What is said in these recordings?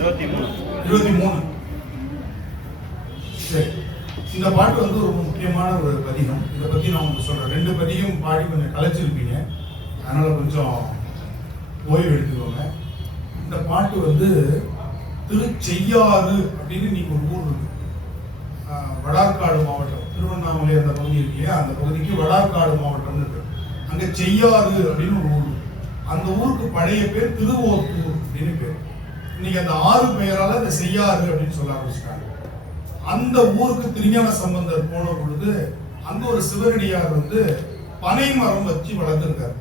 23. சரி, இந்த பாட்டு வந்து ஒரு முக்கியமான ஒரு பதிகம். இதை பத்தி நான் உங்களுக்கு சொல்றேன். 2 பதிகம் பாடி கொஞ்சம் கலைச்சிருப்பீங்க, அதனால கொஞ்சம் ஓய்வு எடுத்துக்கோங்க. இந்த பாட்டு வந்து திருச்செய்யாறு அப்படின்னு நீங்க ஒரு ஊர் இருக்கு, வடார்காடு மாவட்டம், திருவண்ணாமலை அந்த பகுதி இருக்கு இல்லையா, அந்த பகுதிக்கு வடார்காடு மாவட்டம்னு இருக்கு. அங்க செய்யாறு அப்படின்னு ஒரு ஊர், அந்த ஊருக்கு பழைய பேர் திருவோத்தூர் அப்படின்னு பேர். இன்னைக்கு அந்த ஆறு பெயரால அந்த செய்யாறு அப்படின்னு சொல்ல ஆரம்பிச்சிட்டாங்க. அந்த ஊருக்கு திருஞான சம்பந்தர் போன பொழுது அங்க ஒரு சிவனடியார் வந்து பனை மரம் வச்சு வளர்ந்துருக்காரு.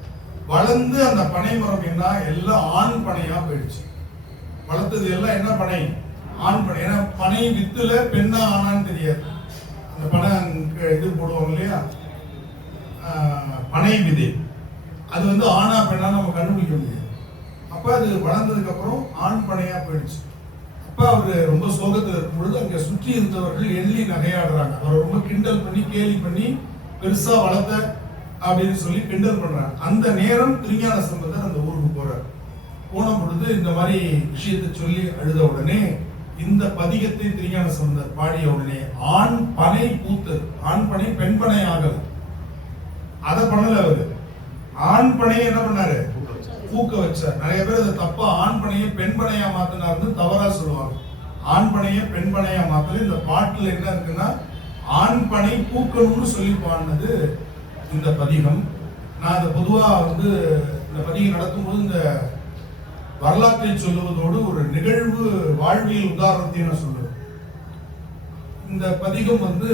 வளர்ந்து அந்த பனை மரம் என்ன எல்லாம் ஆண் பனையா போயிடுச்சு. வளர்த்தது எல்லாம் என்ன பனை? ஆண் பனை. ஏன்னா பனை வித்துல பெண்ணா ஆனான்னு தெரியாது. அந்த பனை இது போடுவாங்க இல்லையா, பனை விதை, அது வந்து ஆணா பெண்ணா நம்ம கண்டுபிடிக்க முடியாது. அப்ப அது வளர்ந்ததுக்கு அப்புறம் ஆண் பனையா போயிடுச்சு. அப்ப அவரு ரொம்ப சோகத்தில் இருக்கும் பொழுது அங்க சுற்றி இருந்தவர்கள் எள்ளி நகையாடுறாங்க. அவரை ரொம்ப கிண்டல் பண்ணி கேலி பண்ணி பெருசா வளர்த்த அப்படின்னு சொல்லி கிண்டல் பண்றாங்க. அந்த நேரம் திருஞான சம்பந்தர் அந்த ஊருக்கு போறார். போன பொழுது இந்த மாதிரி விஷயத்தை சொல்லி அழுத உடனே இந்த பதிகத்தை திருஞான சம்பந்தர் பாடிய உடனே ஆண் பனை பூத்தது. ஆண் பனை பெண் பனை ஆகல, அதை பண்ணல அவரு. ஆண் பனையை என்ன பண்ணாரு? பூக்க வச்சார். நிறைய பேர் அதை தப்பா ஆண் பனையை பெண் பனையா மாத்தினாருன்னு தவறா சொல்லுவாங்க. ஆண் பனையை பெண் பனையா மாத்தல. இந்த பாட்டுல என்ன இருக்குன்னா ஆண் பனை பூக்கணும்னு சொல்லி பாடினது இந்த பதிகம். நான் அதை பொதுவா வந்து இந்த பதிகம் நடத்தும் போது இந்த வரலாற்றை சொல்லுவதோடு ஒரு நிகழ்வு வாழ்வியல் உதாரணத்தையும் நான் சொல்லுவேன். இந்த பதிகம் வந்து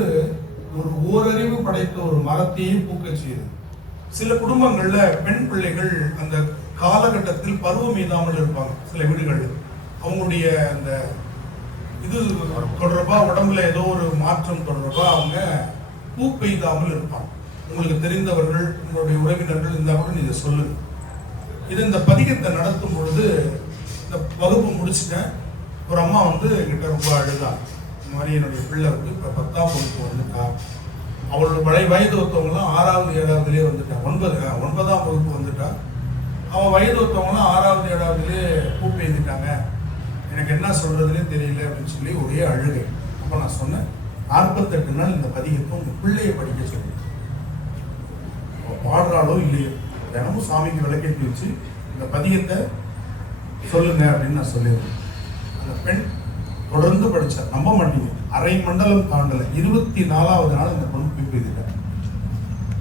ஒரு ஓரறிவு படைத்த ஒரு மரத்தையும் பூக்க செய்யுது. சில குடும்பங்கள்ல பெண் பிள்ளைகள் அந்த காலகட்டத்தில் பருவம் மீதாமல் இருப்பாங்க. சில வீடுகள் அவங்களுடைய அந்த இது தொடர்பா உடம்புல ஏதோ ஒரு மாற்றம் தொடர்பா அவங்க பூ பெய்தாமல் இருப்பாங்க. உங்களுக்கு தெரிந்தவர்கள் உங்களுடைய உறவினர்கள் இருந்தாலும் நீங்க சொல்லுங்க. இது இந்த பதிகத்தை நடத்தும் பொழுது இந்த வகுப்பு முடிச்சுட்டேன். ஒரு அம்மா வந்து என்கிட்ட ரொம்ப அழுதான். இந்த மாதிரி என்னுடைய பிள்ளை வந்து இப்போ 10ஆம் வகுப்பு வந்துட்டா, அவளோட பழைய வயது ஒருத்தவங்களாம் 6வது 7வதுலேயே வந்துட்டா, 9ஆம் வகுப்பு வந்துட்டா. அவன் வயது ஒருத்தவங்களாம் 6வது 7வதுலேயே பூ பெய்துட்டாங்க, எனக்கு என்ன சொல்றதுன்னே தெரியல அப்படின்னு சொல்லி ஒரே அழுகை. அப்போ நான் சொன்னேன், 48 நாள் இந்த பதிகத்தை உங்க பிள்ளைய படிக்க சொல்லி, பாடுறாளோ இல்லையோ தினமும் சாமிக்கு விளக்கேற்றி வச்சு இந்த பதிகத்தை சொல்லுங்க அப்படின்னு நான் சொல்லிடுறேன். அந்த பெண் தொடர்ந்து படிச்சா, நம்ப மாட்டீங்க, அரை மண்டலம் தாண்டல, 24வது நாள் அந்த பொண்ணு போய் பெய்துட்டாங்க.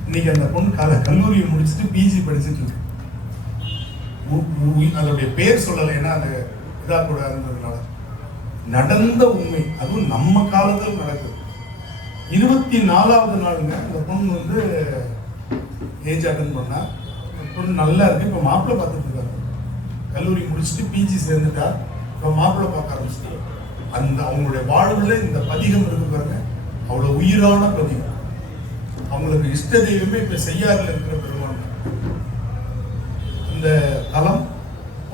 இன்னைக்கு அந்த பொண்ணு கல்லூரியை முடிச்சுட்டு பிஜி படிச்சுட்டு இருக்கு. அதோடைய பேர் சொல்லலை, ஏன்னா அந்த இதா கூட இருந்ததுனால. நடந்த உண்மை, அதுவும் நம்ம காலத்தில் நடக்குது. 24வது நாளுங்க அந்த பொண்ணு வந்து ஏஜ் அட்டன் பண்ணா. பொண்ணு நல்லா இருக்கு. இப்போ மாப்பிள்ளை பார்த்துட்டு இருக்காங்க. கல்லூரி முடிச்சுட்டு பிஜி சேர்ந்துட்டா, இப்போ மாப்பிள்ளை பார்க்க ஆரம்பிச்சுட்டு. அந்த அவங்களுடைய வாழ்வுல இந்த பதிகம் இருக்கு பாருங்க, அவ்வளவு உயிரான பதிகம். அவங்களுக்கு இஷ்ட தெய்வமே இப்ப செய்யாறுல இருக்கிற பெருமாள். இந்த தலம்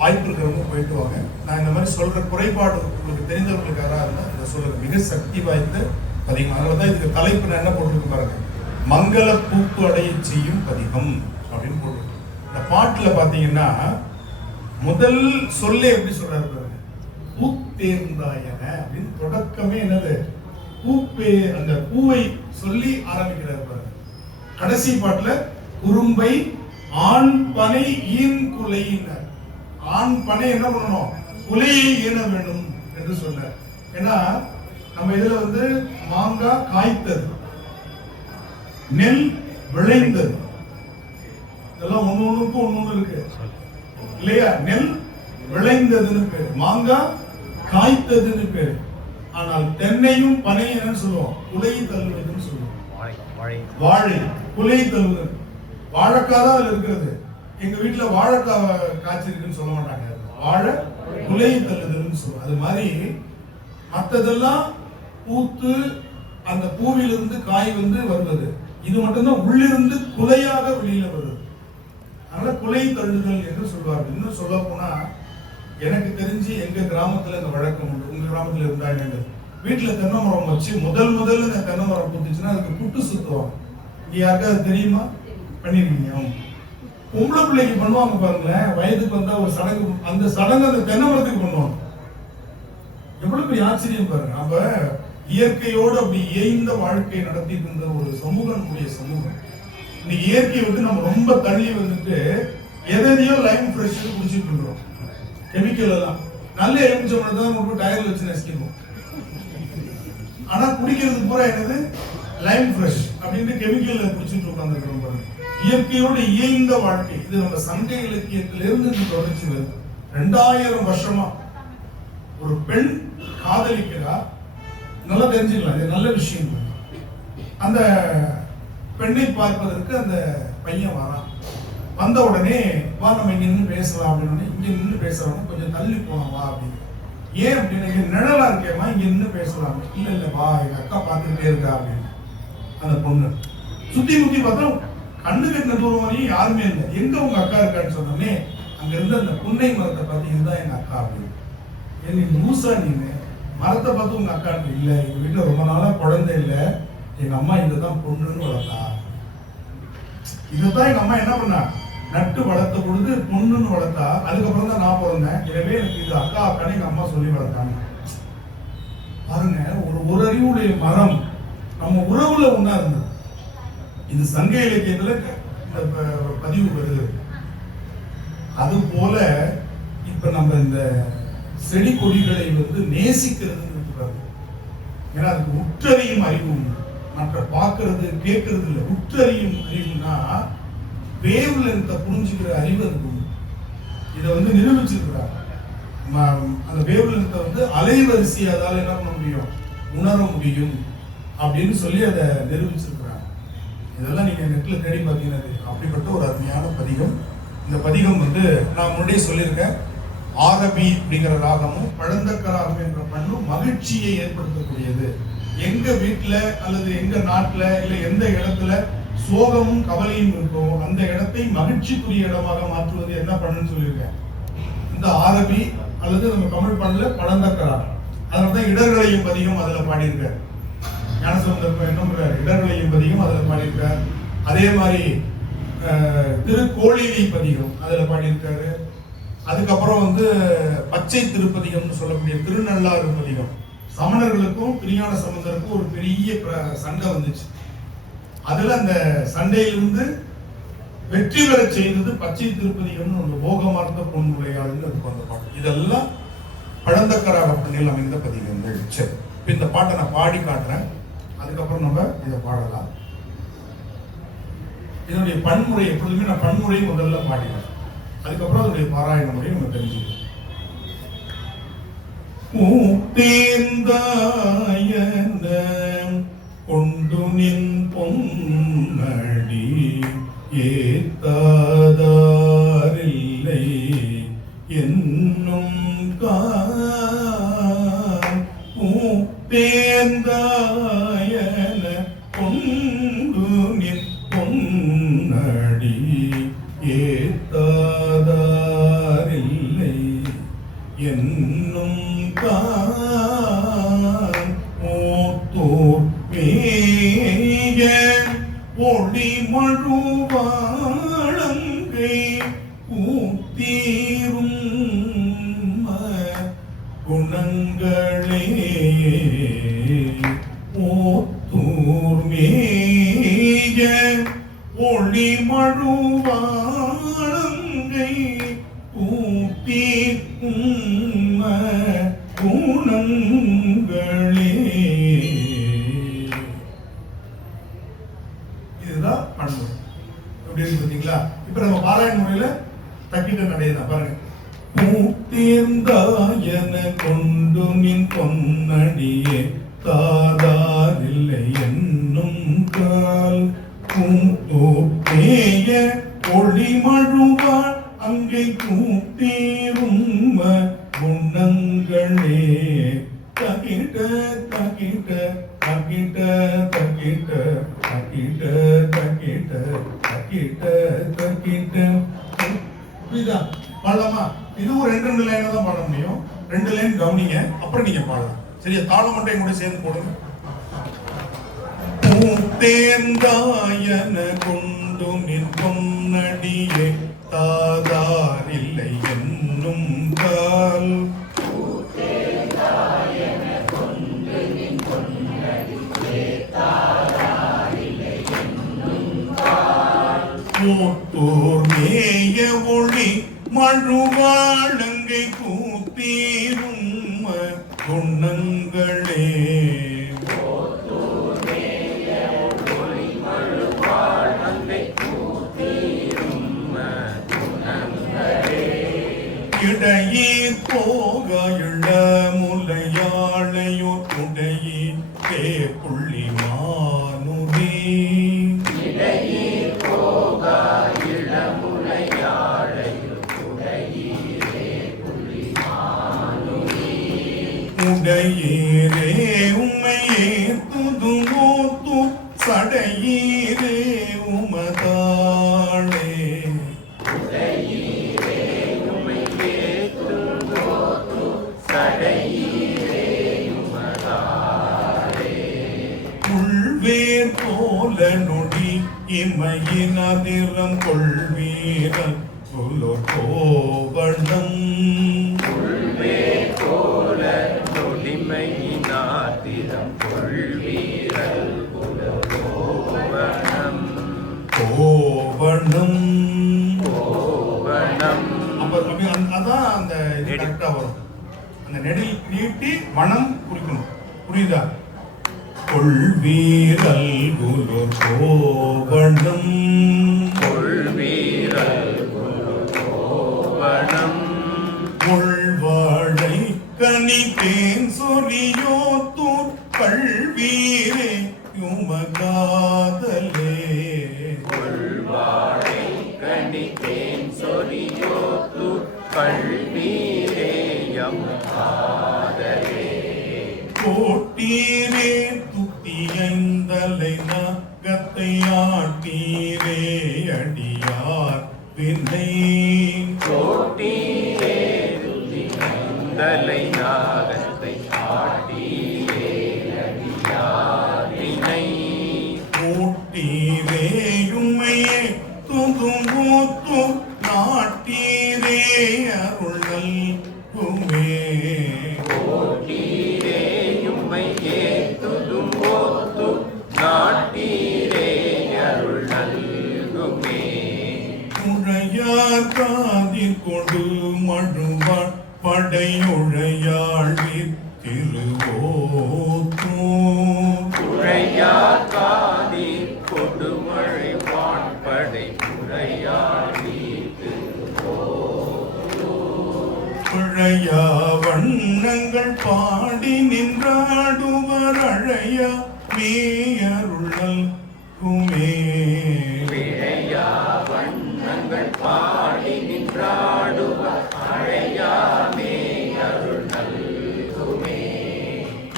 வாய்ப்பு இருக்கிறவங்க போயிட்டு வாங்க. நான் இந்த மாதிரி சொல்ற குறைபாடு உங்களுக்கு தெரிந்தவர்களுக்கு யாராக இருந்தால் இதை சொல்லுங்க. மிக சக்தி வாய்ந்த பதிகம். அதனாலதான் இதுக்கு தலைப்பு நான் என்ன போட்டிருக்கு பாருங்க, மங்கள பூப்பு அடைய செய்யும் பதிகம் அப்படின்னு போட்டு. இந்த பாட்டுல பாத்தீங்கன்னா முதல் சொல்லே எப்படி சொல்றாரு பாருங்க, பூத்தேர்ந்தாயன அப்படின்னு தொடக்கமே என்னது, பூப்பே, அந்த பூவை சொல்லி ஆரம்பிக்கிறார் பாருங்க. கடைசி பாட்டுல குறும்பை ஆண் பனை ஈன் குலையினர். ஆண் பனை என்ன பண்ணணும், குலையை ஈன வேண்டும் என்று சொன்னார். ஏன்னா நம்ம இதுல வந்து மாங்காய் காய்த்தது, நெல் விளைந்தது, இதெல்லாம் ஒன்னொன்னுக்கும் ஒன்னொன்னு இருக்கு இல்லையா. நெல் விளைந்ததுன்னு பேரு, மாங்காய் காய்த்ததுன்னு பேரு. ஆனால் தென்னையும் பனையும் என்னன்னு சொல்லுவோம், குலை தள்ளுவதுன்னு சொல்லுவோம். வாழை குலை தள்ளுவது, வாழைக்காய் தான் அதுல இருக்கிறது. எங்க வீட்டுல வாழைக்காய் காய்ச்சிருக்குன்னு சொல்ல மாட்டாங்க, வாழை குலை தள்ளுதல்னு சொல்லுவோம். அது மாதிரி மற்றதெல்லாம் பூத்து அந்த பூவிலிருந்து காய் வந்து வருவது, இது மட்டும்தான் உள்ளிருந்து குலையாக வெளியில வருது. அதனால குலை தள்ளுதல் என்று சொல்வார்கள். இன்னும் சொல்ல போனா எனக்கு தெரிஞ்சு எங்க கிராமத்துல இந்த வழக்கம் உண்டு. உங்க கிராமத்துல இருந்தா என்னங்க, வீட்டுல தென்னை மரம் வச்சு முதல்ல இந்த தென்னை மரம் பூத்துச்சுன்னா அதுக்கு புட்டு சுத்துவாங்க. இங்க யாருக்காவது தெரியுமா? பண்ணிருக்கீங்க? பொம்பளை பிள்ளைக்கு பண்ணுவாங்க பாருங்களேன், வயதுக்கு வந்தா ஒரு சடங்கு, அந்த சடங்கு அந்த தென்னை மரத்துக்கு பண்ணுவாங்க. பெரிய ஆச்சரியம் பாருங்க. நம்ம இயற்கையோடு அப்படி இயைந்த வாழ்க்கை நடத்திட்டு இருந்த ஒரு சமூகம் நம்முடைய சமூகம். இன்னைக்கு இயற்கையை விட்டு நம்ம ரொம்ப தள்ளி வந்துட்டு எதையோ லைம் ஃப்ரெஷ் குடிச்சிட்டு இருக்கிறோம். கெமிக்கல் எல்லாம் நல்ல எலுமிச்சம்பழத்தை தான் நம்ம டயர்ல வச்சு நசிக்கணும். ஆனா குடிக்கிறதுக்கு பூரா என்னது லைம் ஃப்ரெஷ் அப்படின்னு கெமிக்கல்ல குடிச்சிட்டு உட்காந்துருக்கிறோம் பாருங்க. இயற்கையோடு இயைந்த வாழ்க்கை இது நம்ம சங்க இலக்கியத்திலிருந்து தொடர்ச்சி வருது. 2000 வருஷமா ஒரு பெண் காதலிக்கிறா, நல்லா தெரிஞ்சுக்கலாம், இது நல்ல விஷயம். அந்த பெண்ணை பார்ப்பதற்கு அந்த பையன் வரான். வந்த உடனே வா நம்ம இங்க நின்று பேசலாம் அப்படின்னு, இங்க நின்று பேசலாம், கொஞ்சம் தள்ளி போலாம் வா அப்படின்னு. ஏன் அப்படின்னு, இங்க நிழலா இருக்கேமா, இங்க நின்று பேசலாம். இல்ல இல்ல வா, எங்க அக்கா பார்த்துக்கிட்டே இருக்கா அப்படின்னு. அந்த பொண்ணு சுத்தி முத்தி பார்த்தா கண்ணு கட்டின தூரம் வரையும் யாருமே இல்லை. எங்க உங்க அக்கா இருக்கான்னு சொன்னோடனே அங்க இருந்து அந்த புன்னை மரத்தை பார்த்து இதுதான் எங்க அக்கா அப்படின்னு. நீ லூசா நீங்க மரத்தை பார்த்து உங்க அக்கா இல்ல, எங்க வீட்டுல ரொம்ப நாளா குழந்தை இல்லை, எங்க அம்மா இதுதான் பொண்ணுன்னு வளர்த்தா. இதுதான் எங்க அம்மா என்ன பண்ணா, நட்டு வளர்த்த பொழுது பொண்ணுன்னு வளர்த்தா. அதுக்கப்புறம் தான் நான் பிறந்தேன். எனவே எனக்கு இது அக்கா அக்கான்னு எங்க அம்மா சொல்லி வளர்த்தாங்க. பாருங்க, ஒரு அறிவுடைய மரம் நம்ம உறவுல ஒண்ணா இருந்தது. இது சங்க இலக்கியத்துல இந்த பதிவு வருது. அது போல இப்ப நம்ம இந்த செடி கொடிகளை நேசிக்கிறது. ஏன்னா அதுக்கு உற்றறியும் அறிவு உண்டு. மற்ற பார்க்கறது கேட்கறது இல்லை. உற்றறியும் அறிவுனா வேவ் லென்த்தை புரிஞ்சுக்கிற அறிவு அதுக்கு உண்டு. இதை நிரூபிச்சிருக்கிறார். அந்த வேவ் லென்த்தை அலைவரிசை அதால என்ன பண்ண முடியும், உணர முடியும் அப்படின்னு சொல்லி அதை நிரூபிச்சிருக்கிறாங்க. இதெல்லாம் நீங்க நெட்ல தேடி பார்த்தீங்கன்னா அப்படிப்பட்ட ஒரு அருமையான பதிகம். இந்த பதிகம் நான் முன்னாடியே சொல்லியிருக்கேன். ஆரபி அப்படிங்கிற ராகமும் பழந்தக்க ராகம் என்ற பண்ணும் மகிழ்ச்சியை ஏற்படுத்தக்கூடியது. எங்க வீட்டுல அல்லது எங்க நாட்டுல இல்ல எந்த இடத்துல சோகமும் கவலையும் இருக்கும், அந்த இடத்தை மகிழ்ச்சிக்குரிய இடமாக மாற்றுவது என்ன பண்ணுன்னு சொல்லியிருக்கேன். இந்த ஆரபி அல்லது நம்ம தமிழ் பண்ணல பழந்தக்க ராகம். அதனாலதான் இடர்களையும் பதிகம் அதுல பாடியிருக்காரு. ஞானசம்பந்தர் என்ன பண்றாரு, இடர்களையும் பதிகம் அதுல பாடியிருக்காரு. அதே மாதிரி திருக்கோளிலி பதிகம் அதுல பாடியிருக்காரு. அதுக்கப்புறம் பச்சை திருப்பதிகம்னு சொல்லக்கூடிய திருநள்ளாறு பதிகம். சமணர்களுக்கும் திருஞான சம்பந்தருக்கும் ஒரு பெரிய சண்டை வந்துச்சு. அதுல அந்த சண்டையிலிருந்து வெற்றி பெற செய்தது பச்சை திருப்பதிகம்னு ஒன்று. போகமார்த்த பொன்முறையாள்னு இருக்கும் அந்த பாட்டு. இதெல்லாம் பழந்தக்கராக பண்ணில் அமைந்த பதிகங்கள். சரி, இப்போ இந்த பாட்டை நான் பாடி காட்டுறேன். அதுக்கப்புறம் நம்ம இதை பாடலாம். இதனுடைய பன்முறை எப்பொழுதுமே நான் பன்முறை முதல்ல பாடினேன். அதுக்கப்புறம் அதனுடைய பாராயண முறை நம்ம தெரிஞ்சுக்கணும். கொண்டு நின் பொன்னடி ஏத்தாதாரில்லை என்னும் தேந்தாயன கொண்டு நின் பொன்னடி ஏத்தாதாரில்லை என்னும் ஓத்தோர் மேய ஒளி மழுவாழங்கை ஊத்தீரும் குணங்களே ஓத்தூர் மேய ஒளி மழுவாழங்கை ஊத்தீரும் குணங்களே. இதுதான் பண்பு. எப்படி இருக்கு பார்த்தீங்களா? இப்ப நம்ம பாராயண முறையில தக்கிட்ட நடையதான் பாருங்க. மூத்தேந்தாயன கொண்டு நின் பொன்னடியே தாதாரில்லை என்னும் கால் பூத்தோப்பேய ஒளி மழுவாள் அங்கே கூத்தீரும் குணங்களே. தகிட்ட தகிட்ட தகிட்ட தகிட்ட தகிட்ட தகிட்ட தகிட்ட தகிட்ட. புரியுதா? பாடலாமா? இது ஒரு 2 லைன் தான் பாட முடியும். 2 லைன் கவனிங்க, அப்புறம் நீங்க பாடலாம். சரியா? தாளம் மட்டும் கூட சேர்ந்து போடுங்க. பூத்தேந்தாயன கொண்டு நின் பொன்னடியே தாதாரில்லை என்னும் கால் ஓத்தூர் மேய ஒளி மழுவாழங்கை கூத்தீரும் குணங்களே இடையீர் போக இள முலையாளையோ துடையே தே புள்ளி மானுரே இடையீர் போக இள முலையாளையோ துடையீரே புள்ளி மானுரே உடையீரே உம்மையே துதுமோத்து சடையீரே உமதாளே உள்வேர் போல நொடி இமையினதிரம் கொள்வீரன் புலோர் கோவணம் உள்வேர் போல நொடிமையினாதிரம் கொள்வீரல் கோவணம் கோவணம் கோவணம். அதான் அந்த இது கரெக்டா வரும். அந்த நெடில் நீட்டி வனம் குறிக்கணும். புரியுதா? கொள்வீரல் குரு கோவணம் கொள்வீரல் கோவணம் முள்வாழை கனி தேன் சொரியோத்தூர் கள்வீரே யுமகாதலே கொள்வாழை கணித்தேன் சொரியோத்து கள்வீரேயம் காதலே கோட்டீரே துத்தியந்தலை நகத்தை ஆட்டீரே அடியார் வினை கோட்டீரே துதிந்தலை நாகத்தை ஆட்டீரே அடியாரினை மூட்டீரே உம்மையே துதுமூத்து நாட்டீரே அருளல் குமே கோட்டீரே உம்மையே துதும்போத்து நாட்டீரே அருள் நல்குமே உழையார் காதில் கொடு மழுவாள் படையுழையாழ்வீர் திருவோத்தூர் உழையார் காதி கொடுமழை வான்படை உழையார் வீட்டு பிழையா வண்ணங்கள் பாடி நின்றாடுவர் அழையா மேயருளல் குமே பிழையா வண்ணங்கள் பாடி நின்றாடுவர் அழையாமே அருள் நல்குமே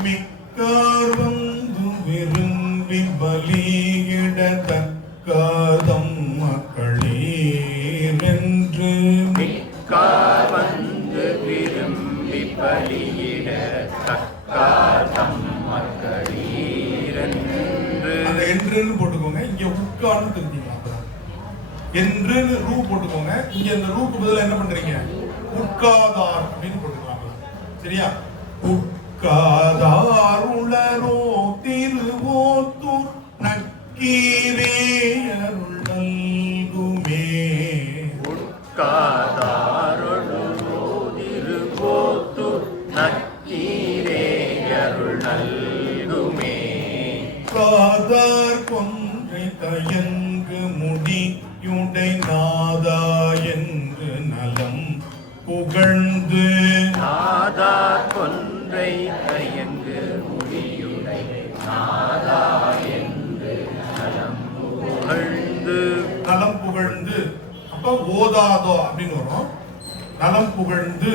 மிக்கார் வந்து விரும்பி பலியிடத்தக்காதம் மக்களீரென்று மிக்கார் வந்து விரும்பி பலியிட தக்காதம் மக்களீரென்று அந்த என்றுன்னு போட்டுக்கோங்க. இங்க உட்கார்ந்து தெரிஞ்சுக்கலாம். என்றுன்னு ரூ போட்டுக்கோங்க. இங்க இந்த ரூக்கு பதிலா என்ன பண்றீங்க? உட்காதார் அப்படின்னு போட்டுக்கலாம். சரியா? உட்காதார் உளரோ திருவோத்தூர் நக்கீரே அருள் நல்குமே உட்காதாரொழுதிருவோத்து நக்கீரே அருள் நல்குமே காதார் கொன்றை தயங்கு முடியுடை நாதா என்று நலம் புகழ்ந்து நாதா கொன்றை தயங்கு முடியுடை நாதா என்று நலம் புகழ்ந்து நலம் புகழ்ந்து அப்ப ஓதாதோ அப்படின்னு வரும். நலம் புகழ்ந்து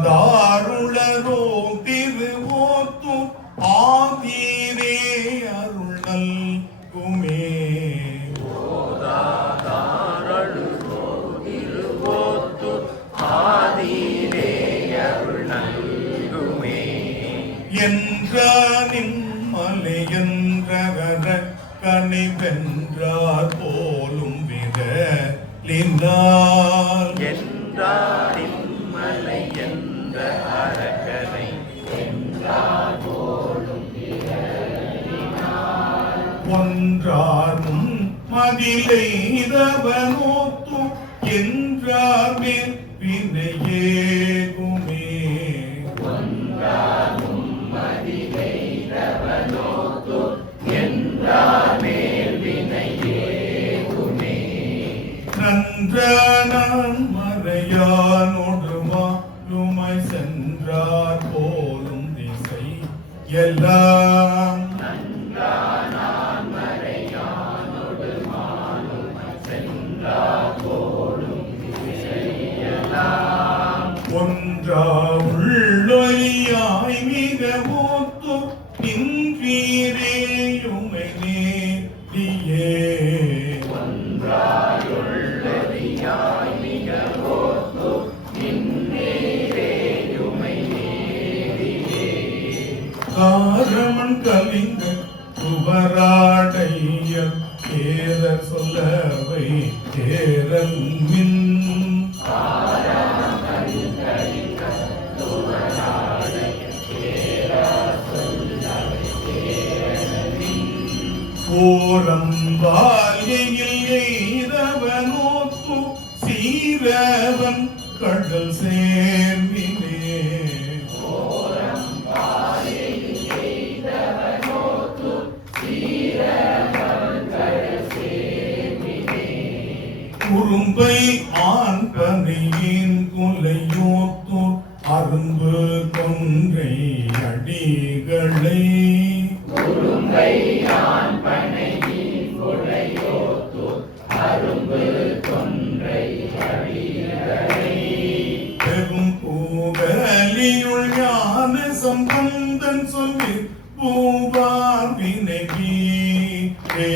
ஓதாதாருளரோ திருவோத்து ஆதீரே அருள் நல்குமே திருவோத்து ஆதீரே அருள் நல்குமே என்றானின் மலை என்றகர கனி வென்றார் போலும் விரலினால் என்றாரின் மலை என்ற அரக்கனை ஒன்றார் முன் செய்தவனோத்து என்றாமே வினையேகுமே. நன்றானான் மறையானொடுமாலுமாய் சென்றார் போலும் திசை எல்லாம் ஒன்றா உள்ளொலியாய் மிக மூத்து நின்றீரேயுமை நேரியே. காரமன் கலிங்க குவராடையர் கேரர் சொல்லவை கேரன் மின். கோலம் வாலியில் எய்தவனோத்து சீரவன் கடல் சேர்வினே. குறும்பை ஆண் பனையின் குலையோத்து அரும்பு கொன்றை அடிகளை. பெரும் பூகலியுள் ஞான சம்பந்தன் சொல்லி பூவார் வினைகீரே.